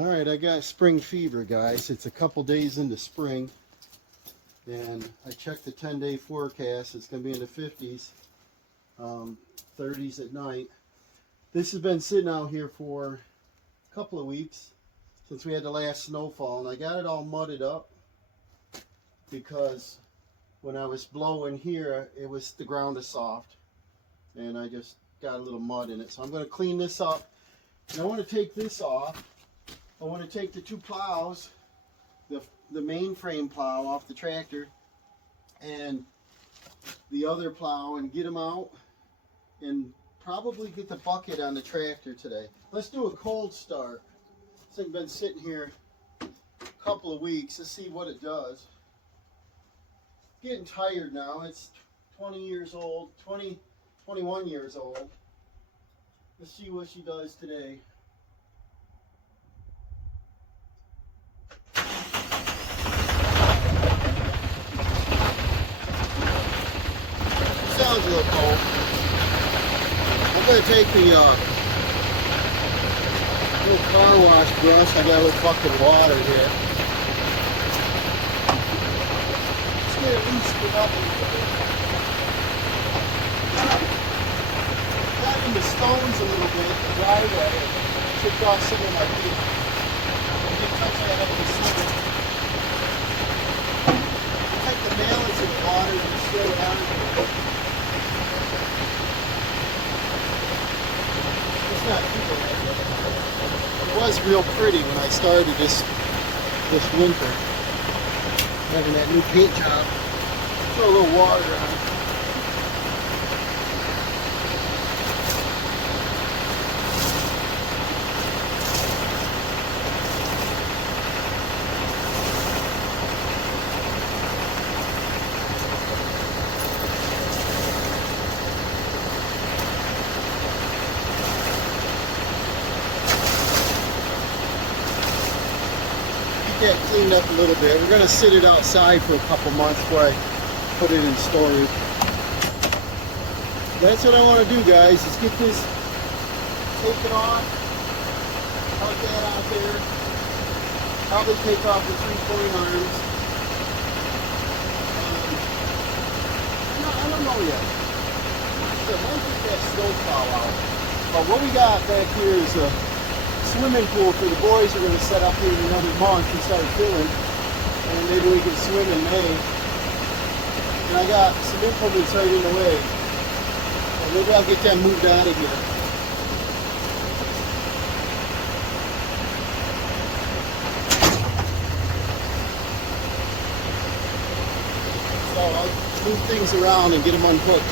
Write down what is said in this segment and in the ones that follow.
All right, I got spring fever, guys. It's a couple days into spring, and I checked the 10-day forecast. It's going to be in the 50s, 30s at night. This has been sitting out here for a couple of weeks since we had the last snowfall, and I got it all mudded up because when I was blowing here, the ground is soft, and I just got a little mud in it. So I'm going to clean this up, and I want to take this off. I want to take the two plows, the mainframe plow off the tractor and the other plow, and get them out and probably get the bucket on the tractor today. Let's do a cold start. This thing's been sitting here a couple of weeks. Let's see what it does. Getting tired now. It's 20 years old, 21 years old. Let's see what she does today. Sounds a little cold. I'm going to take the little car wash brush. I got a little bucket of water here. Let's get it loosened up a little bit. Got in the stones a little bit, the driveway. Chipped off some of my feet. I didn't touch that up the summer. Take the balance of the water and stir it out. Not too bad. It was real pretty when I started this winter, having that new paint job. Throw a little water on it. Get cleaned up a little bit. We're going to sit it outside for a couple months before I put it in storage. That's what I want to do, guys, is get this taken off, park that out there, probably take off the 3-point arms. No, I don't know yet. So I might get that snowplow out. But what we got back here is a swimming pool for the boys. Are going to set up here in another month and start filling, and maybe we can swim in May. And I got some implements right in the way, and maybe I'll get them moved out of here. So I'll move things around and get them unhooked.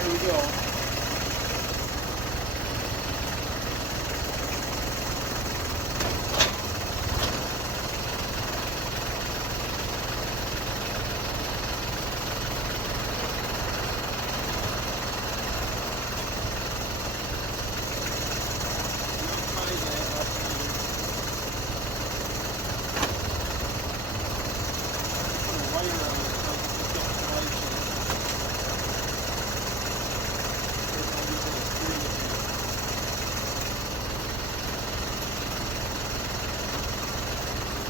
there we go.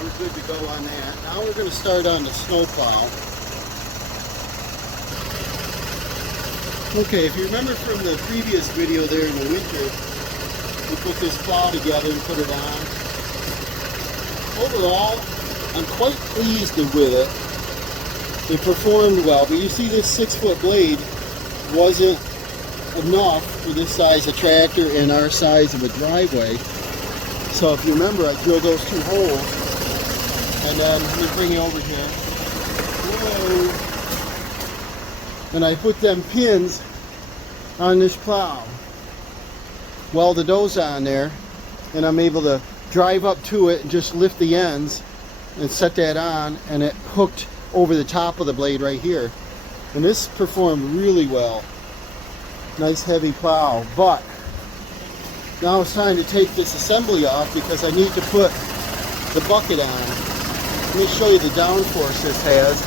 We're good to go on that. Now we're going to start on the snowplow. Okay, if you remember from the previous video there in the winter, we put this plow together and put it on. Overall, I'm quite pleased with it. It performed well, but you see this 6-foot blade wasn't enough for this size of tractor and our size of a driveway. So if you remember, I drilled those 2 holes. And then let me bring you over here. Whoa. And I put them pins on this plow. Welded those on there, and I'm able to drive up to it and just lift the ends and set that on, and it hooked over the top of the blade right here. And this performed really well. Nice heavy plow. But now it's time to take this assembly off because I need to put the bucket on. Let me show you the downforce this has.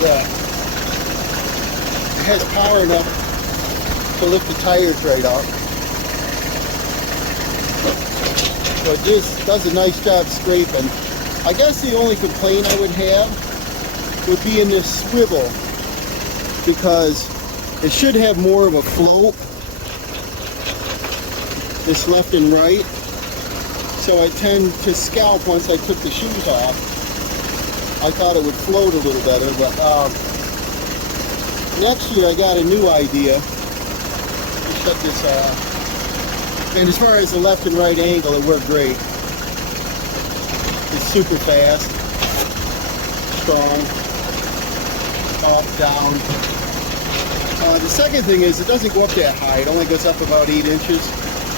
Yeah. It has power enough to lift the tires right up. So it just does a nice job scraping. I guess the only complaint I would have would be in this swivel, because it should have more of a float, this left and right. So I tend to scalp once I took the shoes off. I thought it would float a little better, but next year I got a new idea. Let me shut this off. And as far as the left and right angle, it worked great. It's super fast, strong, up, down. The second thing is it doesn't go up that high. It only goes up about 8 inches.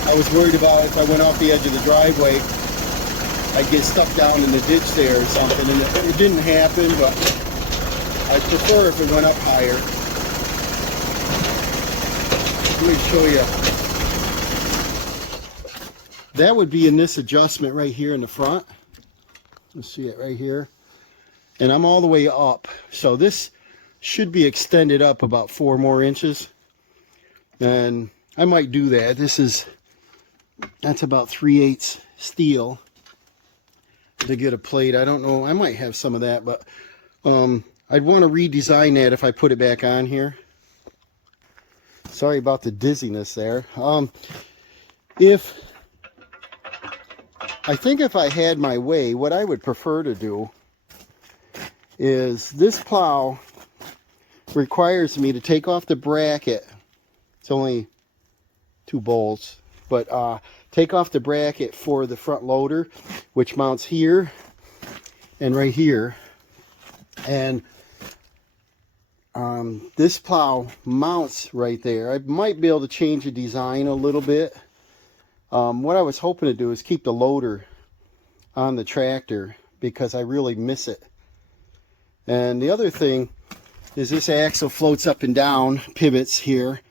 I was worried about if I went off the edge of the driveway, I'd get stuck down in the ditch there or something, and it didn't happen, but I prefer if it went up higher. Let me show you. That would be in this adjustment right here in the front. Let's see it right here. And I'm all the way up, so this should be extended up about 4 more inches. And I might do that. That's about 3/8 steel to get a plate. I don't know, I might have some of that, but I'd want to redesign that if I put it back on here. Sorry about the dizziness there. I think if I had my way, what I would prefer to do is this plow requires me to take off the bracket. It's only 2 bolts. But take off the bracket for the front loader, which mounts here and right here. And this plow mounts right there. I might be able to change the design a little bit. What I was hoping to do is keep the loader on the tractor because I really miss it. And the other thing is this axle floats up and down, pivots here.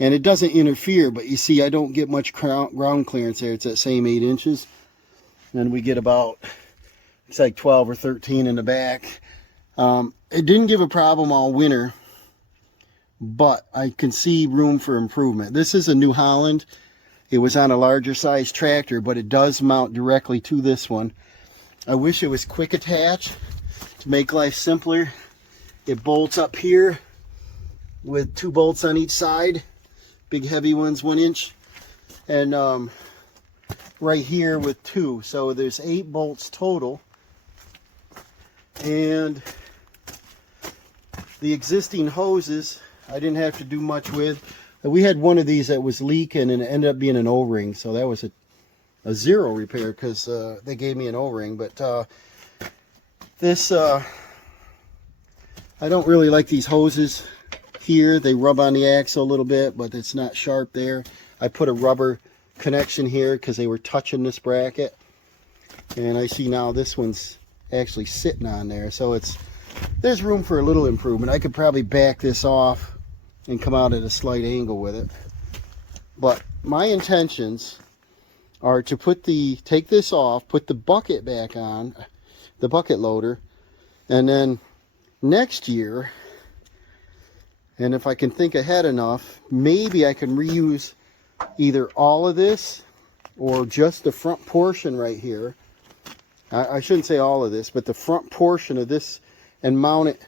And it doesn't interfere, but you see I don't get much ground clearance there. It's that same 8 inches. And we get about, it's like 12 or 13 in the back. It didn't give a problem all winter, but I can see room for improvement. This is a New Holland. It was on a larger size tractor, but it does mount directly to this one. I wish it was quick attach to make life simpler. It bolts up here with 2 bolts on each side. Big heavy ones, 1 inch, and right here with 2. So there's 8 bolts total. And the existing hoses I didn't have to do much with. We had one of these that was leaking and it ended up being an O-ring, so that was a 0 repair because they gave me an O-ring. But this I I don't really like these hoses here. They rub on the axle a little bit, but it's not sharp there. I put a rubber connection here because they were touching this bracket. And I see now this one's actually sitting on there. So there's room for a little improvement. I could probably back this off and come out at a slight angle with it. But my intentions are to take this off, put the bucket back on, the bucket loader, and then next year, and if I can think ahead enough, maybe I can reuse either all of this or just the front portion right here. I shouldn't say all of this, but the front portion of this, and mount it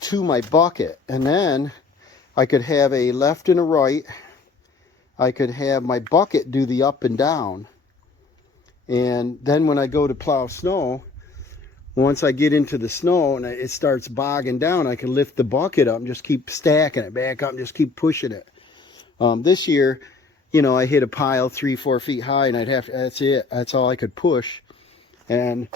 to my bucket. And then I could have a left and a right. I could have my bucket do the up and down. And then when I go to plow snow, once I get into the snow and it starts bogging down, I can lift the bucket up and just keep stacking it back up and just keep pushing it. This year, you know, I hit a pile 3-4 feet high, and that's it. That's all I could push. And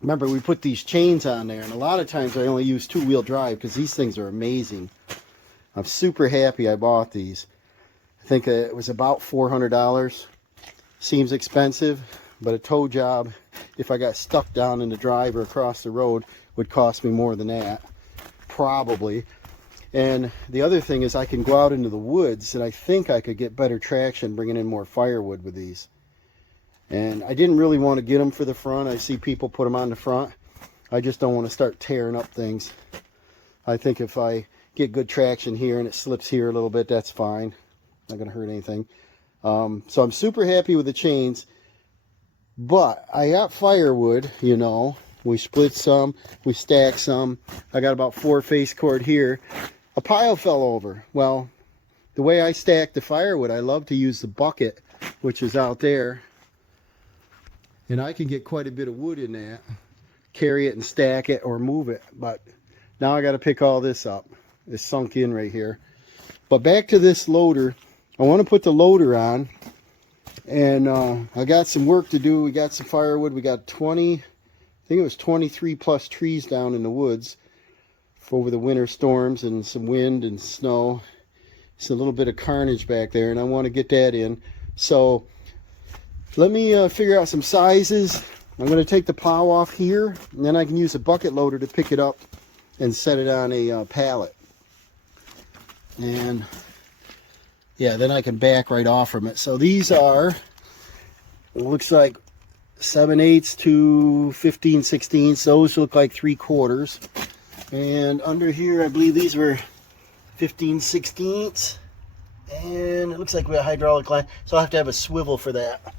remember, we put these chains on there, and a lot of times I only use 2-wheel drive because these things are amazing. I'm super happy I bought these. I think it was about $400. Seems expensive, but a tow job, if I got stuck down in the drive or across the road, would cost me more than that, probably. And the other thing is I can go out into the woods, and I think I could get better traction bringing in more firewood with these. And I didn't really want to get them for the front. I see people put them on the front. I just don't want to start tearing up things. I think if I get good traction here and it slips here a little bit, that's fine. Not going to hurt anything. So I'm super happy with the chains. But I got firewood, you know. We split some. We stacked some. I got about 4 face cord here. A pile fell over. Well, the way I stack the firewood, I love to use the bucket, which is out there. And I can get quite a bit of wood in that. Carry it and stack it or move it. But now I got to pick all this up. It's sunk in right here. But back to this loader. I want to put the loader on. And I got some work to do. We got some firewood. We got 20, I think it was 23 plus trees down in the woods over the winter storms and some wind and snow. It's a little bit of carnage back there, and I want to get that in. So let me figure out some sizes. I'm going to take the plow off here, and then I can use a bucket loader to pick it up and set it on a pallet. And yeah, then I can back right off from it. So these are, it looks like 7/8 to 15/16. Those look like 3/4. And under here, I believe these were 15/16. And it looks like we have a hydraulic line, so I'll have to have a swivel for that.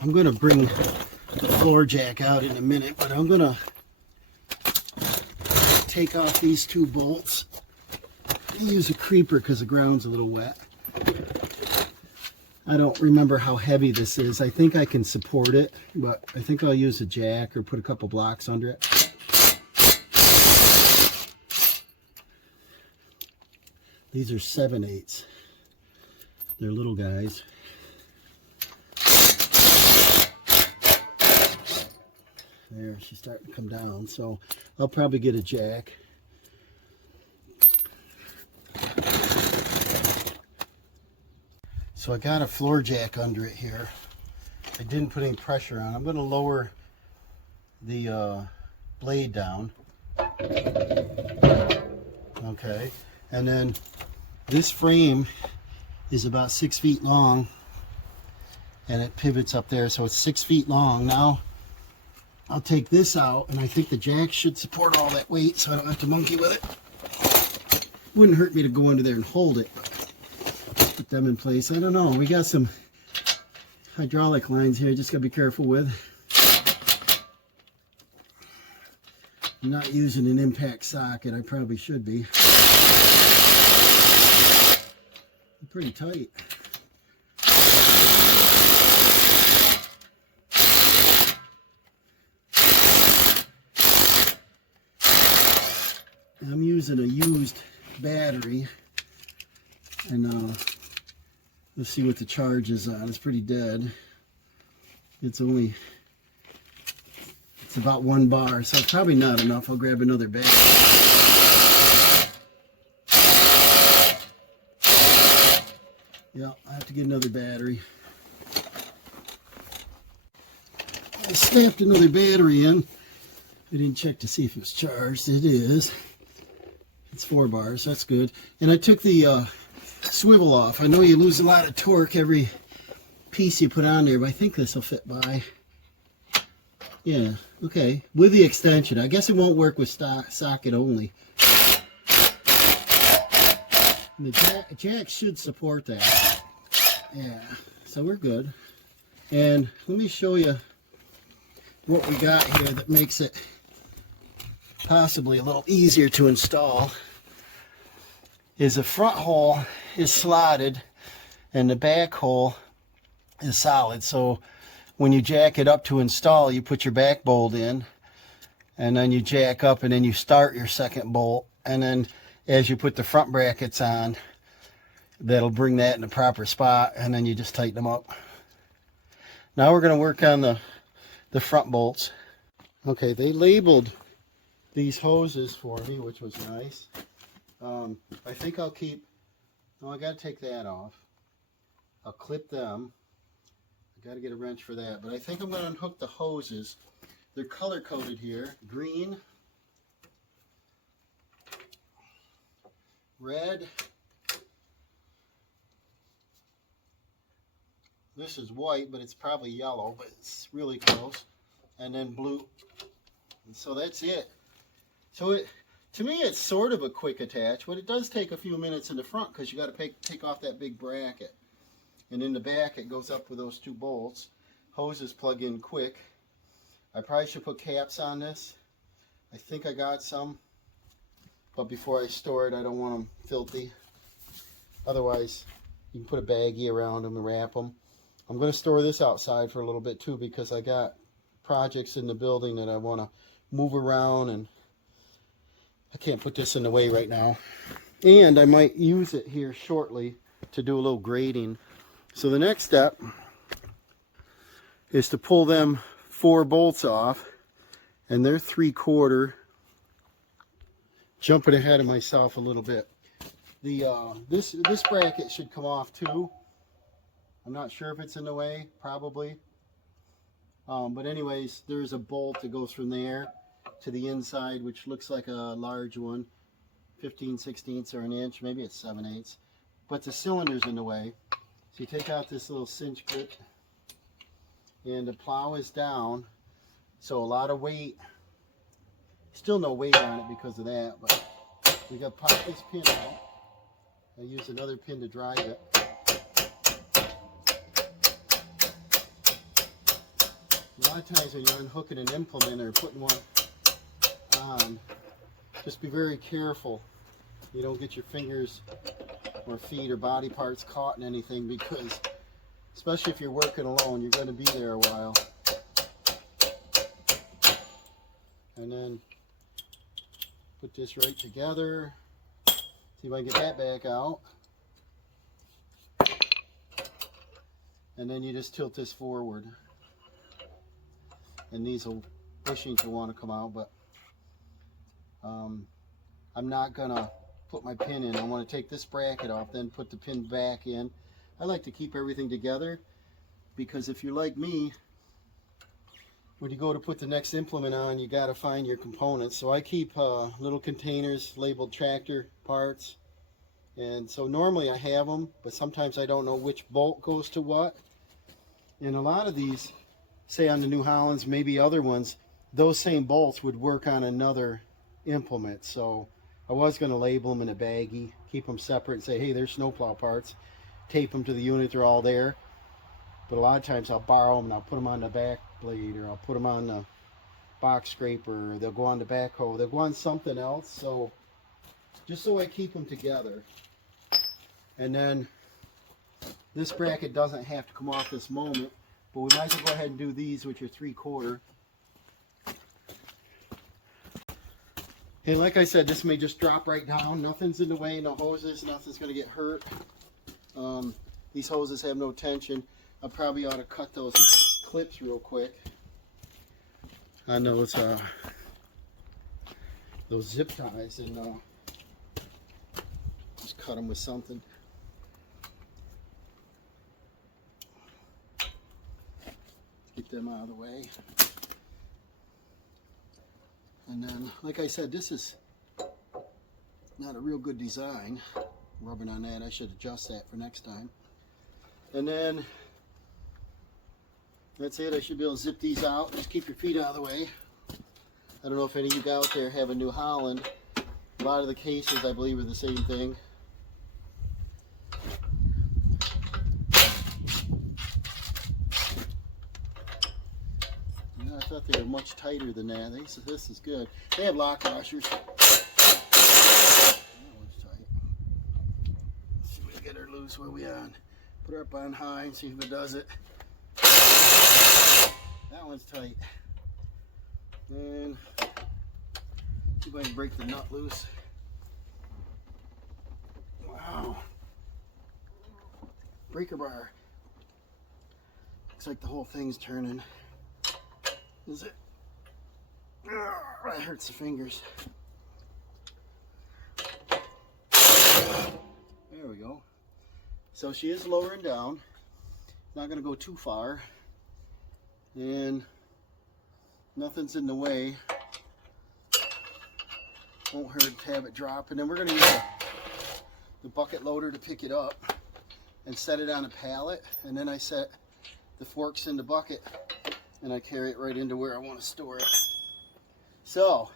I'm going to bring the floor jack out in a minute, but I'm going to take off these 2 bolts. I use a creeper because the ground's a little wet. I don't remember how heavy this is. I think I can support it, but I think I'll use a jack or put a couple blocks under it. These are 7/8. They're little guys. There, she's starting to come down, so I'll probably get a jack. So I got a floor jack under it here. I didn't put any pressure on. I'm going to lower the blade down. Okay, and then this frame is about 6 feet long, and it pivots up there, so it's 6 feet long. Now I'll take this out, and I think the jack should support all that weight, so I don't have to monkey with it. Wouldn't hurt me to go under there and hold it, but put them in place. I don't know. We got some hydraulic lines here. Just gotta be careful with. I'm not using an impact socket. I probably should be. Pretty tight. I'm using a used battery, and let's see what the charge is on. It's pretty dead. It's only It's about 1 bar, so it's probably not enough. I'll grab another bag. Yeah, I have to get another battery. I snapped another battery in. I didn't check to see if it was charged. It is. It's 4 bars. That's good. And I took the swivel off. I know you lose a lot of torque every piece you put on there, but I think this will fit by. Yeah, okay. With the extension. I guess it won't work with socket only. And the jack should support that. Yeah, so we're good. And let me show you what we got here that makes it possibly a little easier to install. Is the front hole is slotted and the back hole is solid. So when you jack it up to install, you put your back bolt in, and then you jack up, and then you start your second bolt, and then as you put the front brackets on, that'll bring that in the proper spot, and then you just tighten them up. Now we're going to work on the front bolts. Okay, they labeled these hoses for me, which was nice. I think I'll keep, no, I got to take that off. I'll clip them. I got to get a wrench for that, but I think I'm going to unhook the hoses. They're color coded here: green, red, this is white, but it's probably yellow, but it's really close, and then blue. And so that's it. So to me, it's sort of a quick attach, but it does take a few minutes in the front because you got to take off that big bracket. And in the back, it goes up with those 2 bolts. Hoses plug in quick. I probably should put caps on this. I think I got some. But before I store it, I don't want them filthy. Otherwise, you can put a baggie around them and wrap them. I'm going to store this outside for a little bit too, because I got projects in the building that I want to move around, and I can't put this in the way right now. And I might use it here shortly to do a little grading. So the next step is to pull them 4 bolts off, and they're 3/4. Jumping ahead of myself a little bit. This bracket should come off too. I'm not sure if it's in the way, probably. But anyways, there's a bolt that goes from there to the inside, which looks like a large one, 15/16 or an inch, maybe it's 7/8. But the cylinder's in the way. So you take out this little cinch clip, and the plow is down, so a lot of weight, still no weight on it because of that, but we got to pop this pin out. I use another pin to drive it. A lot of times when you're unhooking an implement or putting one on, just be very careful you don't get your fingers or feet or body parts caught in anything, because especially if you're working alone, you're going to be there a while. And then put this right together. See if I can get that back out. And then you just tilt this forward. And these bushings will want to come out, but I'm not going to put my pin in. I want to take this bracket off, then put the pin back in. I like to keep everything together, because if you're like me, when you go to put the next implement on, you got to find your components. So I keep little containers labeled tractor parts, and so normally I have them, but sometimes I don't know which bolt goes to what. And a lot of these, say on the New Hollands, maybe other ones, those same bolts would work on another implement. So I was going to label them in a baggie, keep them separate, and say, hey, there's snowplow parts. Tape them to the unit, they're all there. But a lot of times I'll borrow them and I'll put them on the back blade, or I'll put them on the box scraper, or they'll go on the backhoe, they'll go on something else. So just so I keep them together. And then this bracket doesn't have to come off this moment, but we might as well go ahead and do these, which are 3/4. And like I said, this may just drop right down. Nothing's in the way, no hoses, nothing's going to get hurt. These hoses have no tension. I probably ought to cut those clips real quick. on those zip ties and just cut them with something. Get them out of the way. And then, like I said, this is not a real good design. Rubbing on that, I should adjust that for next time. And then that's it. I should be able to zip these out. Just keep your feet out of the way. I don't know if any of you out there have a New Holland. A lot of the cases, I believe, are the same thing. Yeah, I thought they were much tighter than that. This is good. They have lock washers. That one's tight. Let's see if we can get her loose. Where we on? Put her up on high and see if it does it. That one's tight. And see if I can break the nut loose. Wow. Breaker bar. Looks like the whole thing's turning. Is it? That hurts the fingers. There we go. So she is lowering down. Not going to go too far. And nothing's in the way. Won't hurt to have it drop. And then we're going to use the bucket loader to pick it up and set it on a pallet. And then I set the forks in the bucket and I carry it right into where I want to store it. So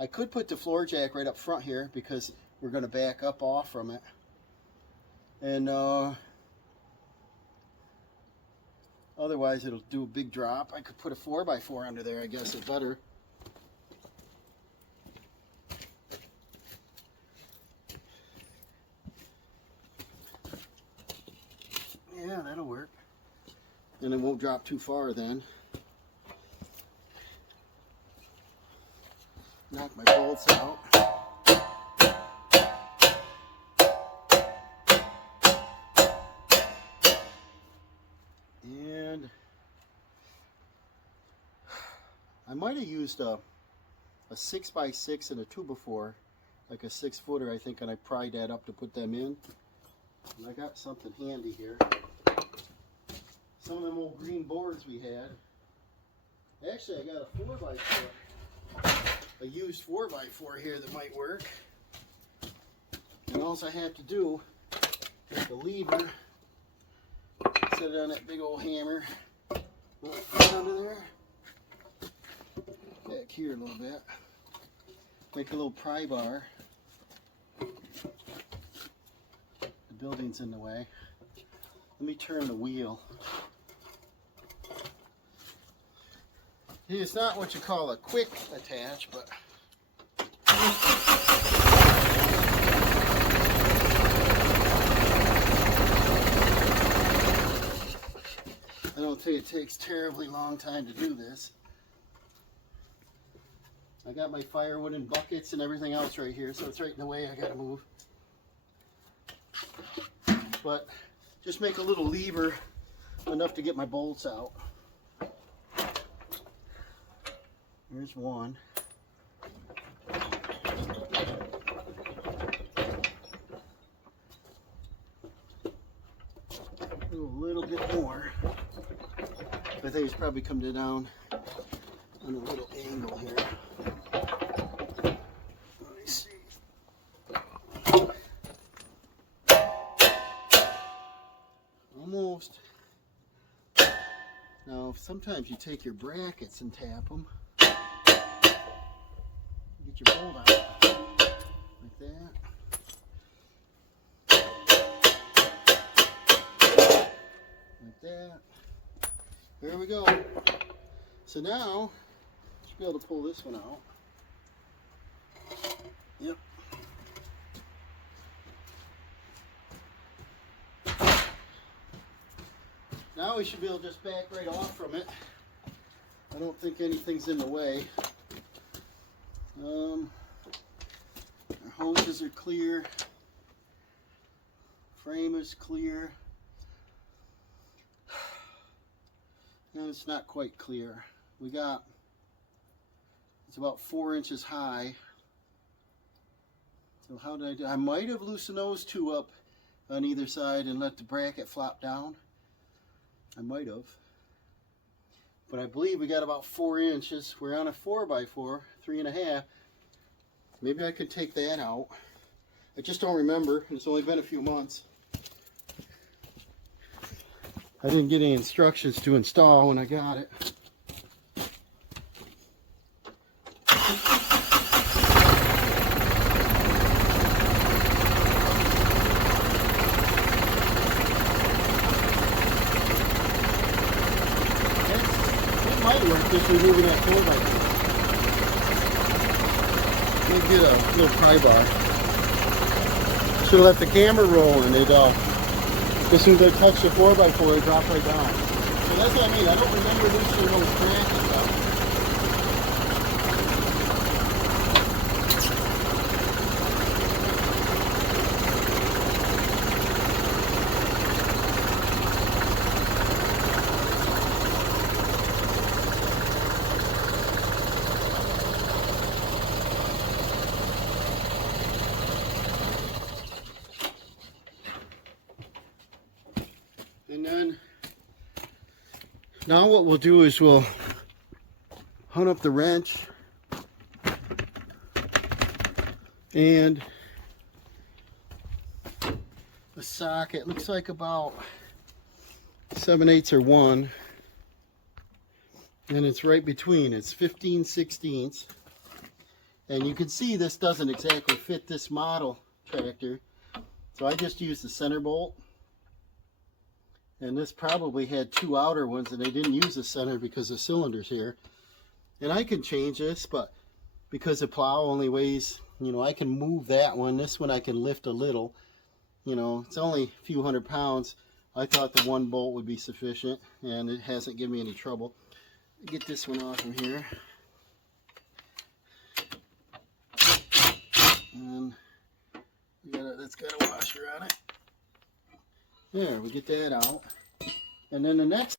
I could put the floor jack right up front here because we're going to back up off from it. And otherwise it'll do a big drop. I could put a 4x4 under there, I guess it's better. Yeah, that'll work. And it won't drop too far then. Knock my bolts out. And I might have used a 6x6 and a 2x4, like a 6-footer, I think, and I pried that up to put them in. And I got something handy here. Some of them old green boards we had. Actually, I got a 4x4. A used 4x4 here that might work. And all I have to do is the lever, set it on that big old hammer, put it under there, back here a little bit, make a little pry bar. The building's in the way. Let me turn the wheel. It's not what you call a quick attach, but I don't think it takes terribly long time to do this. I got my firewood and buckets and everything else right here, so it's right in the way. I gotta move. But just make a little lever enough to get my bolts out. Here's one. Do a little bit more. I think it's probably come down on a little angle here. Let me see. Almost. Now, sometimes you take your brackets and tap them. Get your bolt out like that. Like that. There we go. So now, should be able to pull this one out. Yep. Now we should be able to just back right off from it. I don't think anything's in the way. Our hoses are clear. Frame is clear. Now It's not quite clear. It's about 4 inches high. So how did I do? I might have loosened those two up on either side and let the bracket flop down. I might have. But I believe we got about 4 inches. We're on a 4x4, 3.5. Maybe I could take that out. I just don't remember. It's only been a few months. I didn't get any instructions to install when I got it. It might work just removing that 4x4. Let me get a little pry bar. Should have let the camera roll and it as soon as I touch the 4x4 it dropped right down. So that's what I mean. I don't remember loosening those brackets out. And then, now what we'll do is we'll hunt up the wrench and the socket. Looks like about 7/8 or 1. And it's right between. It's 15/16. And you can see this doesn't exactly fit this model tractor. So I just used the center bolt. And this probably had 2 outer ones and they didn't use the center because the cylinder's here. And I can change this, but because the plow only weighs, you know, I can move that one. This one I can lift a little. You know, it's only a few 100 pounds. I thought the 1 bolt would be sufficient and it hasn't given me any trouble. Get this one off from here. And that's got a washer on it. There, we get that out. And then the next...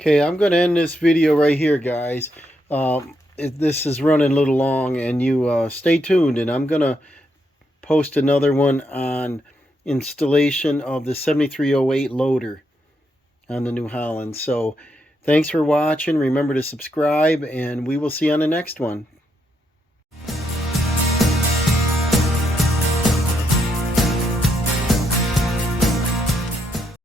Okay, I'm going to end this video right here, guys. This is running a little long, and you stay tuned, and I'm going to post another one on installation of the 7308 loader on the New Holland. So, thanks for watching. Remember to subscribe, and we will see you on the next one.